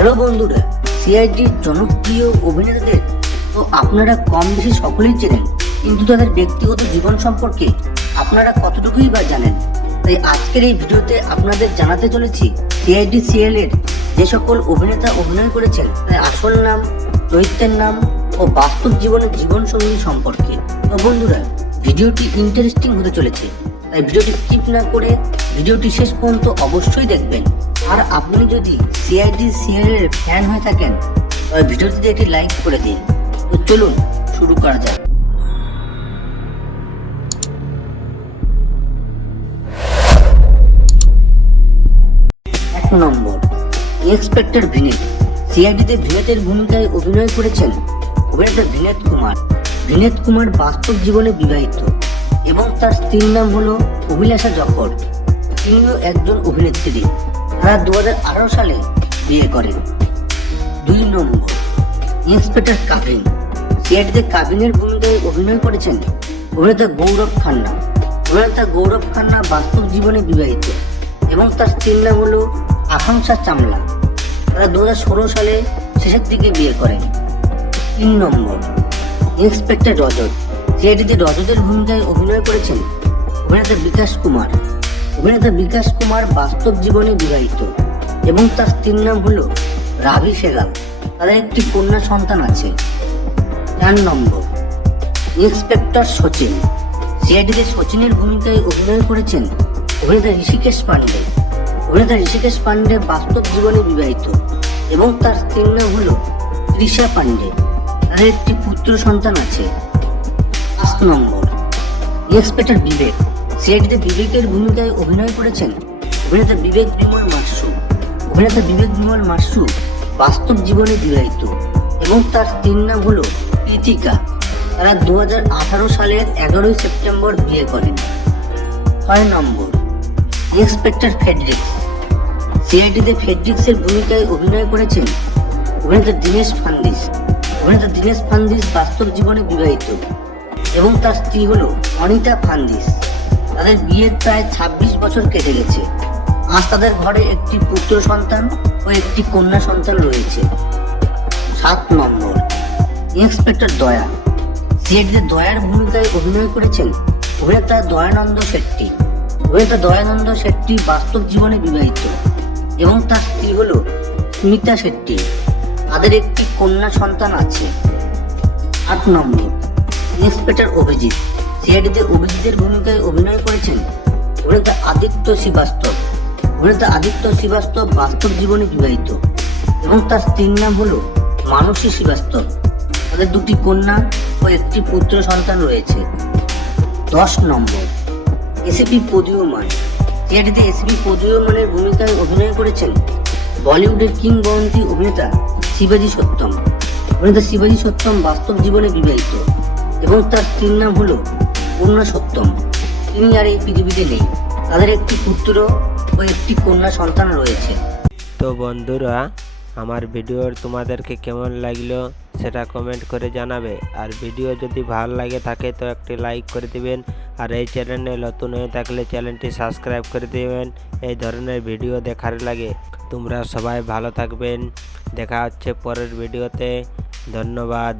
Hello বন্ধুরা, সিআইডির জনপ্রিয় অভিনেতাদের তো আপনারা কম বেশি সকলেই চেনেন, কিন্তু তাদের ব্যক্তিগত জীবন সম্পর্কে আপনারা কতটুকুই বা জানেন। তাই আজকের এই ভিডিওতে আপনাদের জানাতে চলেছি সিআইডি সিরিয়াল এর যে সকল অভিনেতা অভিনয় করেছেন তাদের আসল নাম, চরিত্রের নাম ও বাস্তব জীবনের জীবনসঙ্গী সম্পর্কে। তো বন্ধুরা, ভিডিওটি ইন্টারেস্টিং হতে চলেছে, তাই ভিডিওটি স্কিপ না করে ভিডিওটি শেষ পর্যন্ত অবশ্যই দেখবেন। আর আপনি যদি সিআইডি সিরিয়ালের ফ্যান হয়ে থাকেন তবে ভিডিওটিতে একটি লাইক করে দিন। তো চলুন শুরু করা যাক। এক নম্বর, ইন্সপেক্টর ভিনেত। সিআইডিতে ভিনেতের ভূমিকায় অভিনয় করেছেন অভিনেতা ভিনেত কুমার। ভিনেত কুমার বাস্তব জীবনে বিবাহিত এবং তার স্ত্রীর নাম হলো অভিলাষা জখর। তিনিও একজন অভিনেত্রী। তারা 2018 সালে বিয়ে করেন। 2 নম্বর, ইন্সপেক্টর কাবিন। সিআইডিতে কাবিনের ভূমিকায় অভিনয় করেছেন অভিনেতা গৌরব খান্না। অভিনেতা গৌরব খান্না বাস্তব জীবনে বিবাহিত এবং তার স্ত্রীর নাম হলো আকাঙ্ক্ষা চামলা। তারা 2016 সালে শেষের দিকে বিয়ে করেন। 3 নম্বর, ইন্সপেক্টর রজত। সিআইডিতে রজতের ভূমিকায় অভিনয় করেছেন অভিনেতা বিকাশ কুমার। অভিনেতা বিকাশ কুমার বাস্তব জীবনে বিবাহিত এবং তার স্ত্রীর নাম হলো রাভি সেগাল। তাদের একটি কন্যা সন্তান আছে। 4 নম্বর, ইন্সপেক্টর সচিন। সিআইডিতে সচিনের ভূমিকায় অভিনয় করেছেন অভিনেতা ঋষিকেশ পান্ডে। অভিনেতা ঋষিকেশ পান্ডে বাস্তব জীবনে বিবাহিত এবং তার স্ত্রীর নাম হলো তৃষা পান্ডে। তাদের একটি পুত্র সন্তান আছে। 5 নম্বর, ইন্সপেক্টর বিবেক। সিআইডিতে বিবেকের ভূমিকায় অভিনয় করেছেন অভিনেতা বিবেক বিমল মাসু। অভিনেতা বিবেক বিমল মাসু বাস্তব জীবনে বিবাহিত এবং তার স্ত্রীর নাম হলো কৃতিকা। তারা 2018 সালের 11 সেপ্টেম্বর বিয়ে করেন। 6 নম্বর, ইন্সপেক্টর ফেডরিক্স। সিআইডিতে ফেডরিক্সের ভূমিকায় অভিনয় করেছেন অভিনেতা দীনেশ ফান্দিস। অভিনেতা দীনেশ ফান্দিস বাস্তব জীবনে বিবাহিত এবং তার স্ত্রী হলো অনিতা ফান্দিস। তাদের বিয়ের প্রায় 26 বছর কেটে গেছে। আজ তাদের ঘরে একটি পুত্র সন্তান ও একটি কন্যা সন্তান রয়েছে। 7 নম্বর, ইন্সপেক্টর দয়া। সিআইডিতে দয়ার ভূমিকায় অভিনয় করেছেন অভিনেতা দয়ানন্দ শেট্টি। অভিনেতা দয়ানন্দ শেট্টি বাস্তব জীবনে বিবাহিত এবং তার স্ত্রী হলো স্মিতা শেট্টি। তাদের একটি কন্যা সন্তান আছে। 8 নম্বর, ইন্সপেক্টর অভিজিৎ। সিআইডিতে অভিজিতের ভূমিকায় অভিনয় করেছেন অভিনেতা আদিত্য শ্রীবাস্তব। অভিনেতা আদিত্য শ্রীবাস্তব বাস্তব জীবনে বিবাহিত এবং তার স্ত্রীর নাম হলো মানসী শ্রীবাস্তব। তাদের 2টি কন্যা ও একটি পুত্র সন্তান রয়েছে। 10 নম্বর, এসিপি প্রদীয়মান। সিআইডিতে এসিপি প্রদীয়মানের ভূমিকায় অভিনয় করেছেন বলিউডের কিংবদন্তি অভিনেতা শিবাজি সত্যম। অভিনেতা শিবাজি সত্যম বাস্তব জীবনে বিবাহিত এবং তার স্ত্রীর নাম হলো কন্যা সত্যম। তিনি আর এই পৃথিবীতে নেই। তাদের একটি পুত্র ও একটি কন্যা সন্তান রয়েছে। তো বন্ধুরা, আমার ভিডিও তোমাদেরকে কেমন লাগলো সেটা কমেন্ট করে জানাবে। আর ভিডিও যদি ভালো লাগে থাকে তো একটি লাইক করে দিবেন। আর এই চ্যানেলে নতুন হয়ে থাকলে চ্যানেলটি সাবস্ক্রাইব করে দিবেন এই ধরনের ভিডিও দেখার লাগে। তোমরা সবাই ভালো থাকবেন। দেখা হচ্ছে পরের ভিডিওতে। ধন্যবাদ।